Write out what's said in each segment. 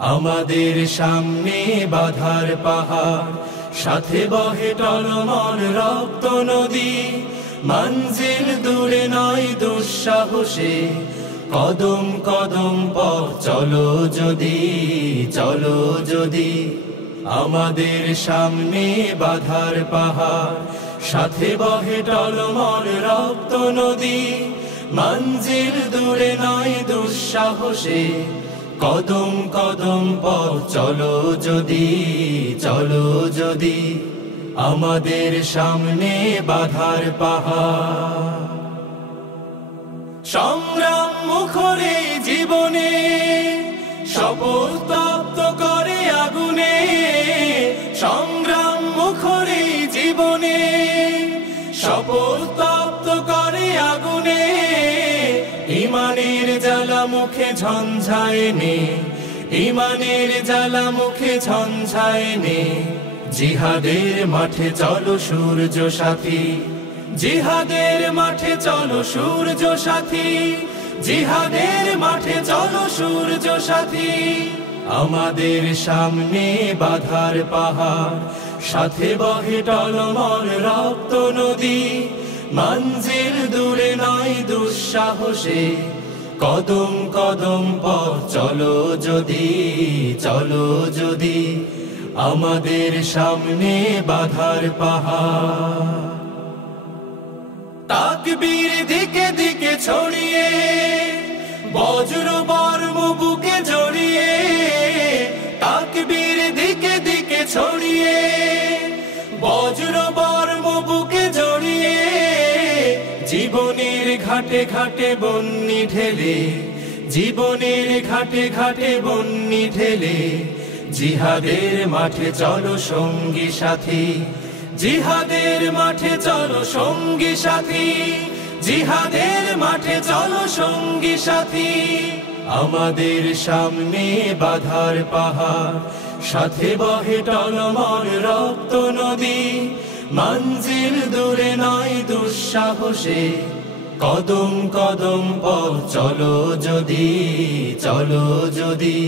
আমাদের সামনে বাধার পাহাড়, সাথে বহে টলমল রক্ত নদী। মঞ্জিল দূরে নয় দুঃসাহসে, কদম কদম পথ চলো যদি, চলো যদি। আমাদের সামনে বাধার পাহাড়, সাথে বহে টলমল রক্ত নদী। মঞ্জিল দূরে নয় দুঃসাহসে, কদম কদম পথ চলো যদি, চলো যদি। আমাদের সামনে বাধার পাহাড়, সংগ্রাম মুখরে জীবনে শপথ তপ্ত করে আগুনে। সংগ্রাম মুখরে জীবনে শপথ তপ্ত করে আগুনে। ইমানের জ্বালা মুখে ঝঞ্ঝায় নে, ইমানের জ্বালা মুখে ঝঞ্ঝায় নে। জিহাদের মাঠে চলো সূর্য সাথী, জিহাদের মাঠে চলো সূর্য সাথী। জিহাদের মাঠে চলো সূর্য সাথী। আমাদের সামনে বাধার পাহাড়, সাথে বহে টলমল রক্ত নদী। মঞ্জিল দূরে নয় দুঃসাহসে, কদম কদম পথ চলো যদি, চলো যদি। আমাদের সামনে বাধার পাহাড়, তাকবীর দিকে দিকে ছড়িয়ে, বজ্র বর্ম বুকে জড়িয়ে। তাকবীর দিকে দিকে ছড়িয়ে, বজ্র বর্ম বুকে জড়িয়ে। জীবনের ঘাটে ঘাটে বন্যি ঢেলে, জীবনের ঘাটে ঘাটে বন্যি ঢেলে। জিহাদের মাঠে চলো সঙ্গী সাথী, জিহাদের মাঠে চলো সঙ্গী সাথী। জিহাদের মাঠে চলো সঙ্গী সাথী। আমাদের সামনে বাধার পাহাড়, সাথে বহে টলমল রক্ত নদী। মঞ্জিল দূরে নয় দুঃসাহসে, কদম কদম পথ চলো যদি, চলো যদি।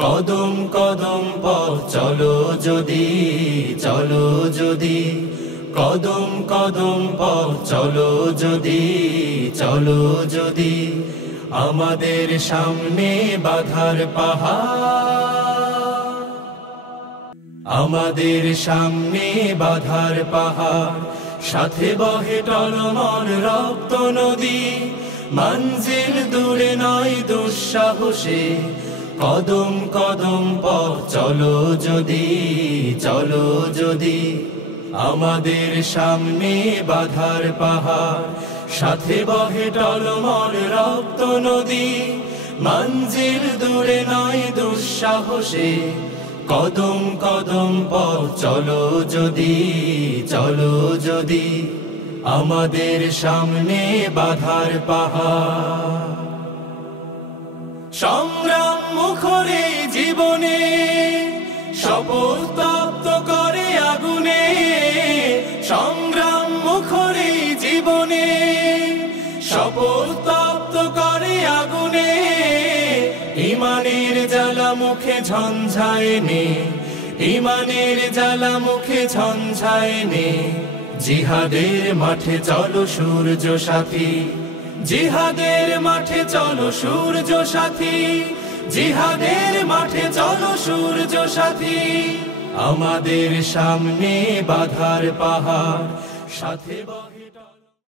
কদম কদম পথ চলো যদি, চলো যদি। কদম কদম পথ চলো যদি, চলো যদি। আমাদের সামনে বাধার পাহাড়, আমাদের সামনে বাধার পাহাড়, সাথে বহে টলমল রক্ত নদী। মঞ্জিল দূরে নয় দুঃসাহসে, কদম কদম পথ চলো যদি, চলো যদি। আমাদের সামনে বাধার পাহাড়, সাথে বহে টলমল রক্ত নদী। মঞ্জিল দূরে নয় দুঃসাহসে, কদম কদম পথ চলো যদি, চলো যদি। আমাদের সামনে বাধার পাহাড়, সংগ্রাম মুখরে জীবনে শপথ তপ্ত করে আগুনে। সংগ্রাম মুখরে জীবনে শপথ তপ্ত করে আগুনে। ইমানের জ্বালা মুখে ঝঞ্ঝায় নে, ইমানের জ্বালা মুখে ঝঞ্ঝায় নে। জিহাদের মাঠে চলো সূর্য সাথী, জিহাদের মাঠে চলো সূর্য সাথী। জিহাদের মাঠে চলো সূর্য সাথী। আমাদের সামনে বাধার পাহাড়, সাথে বহে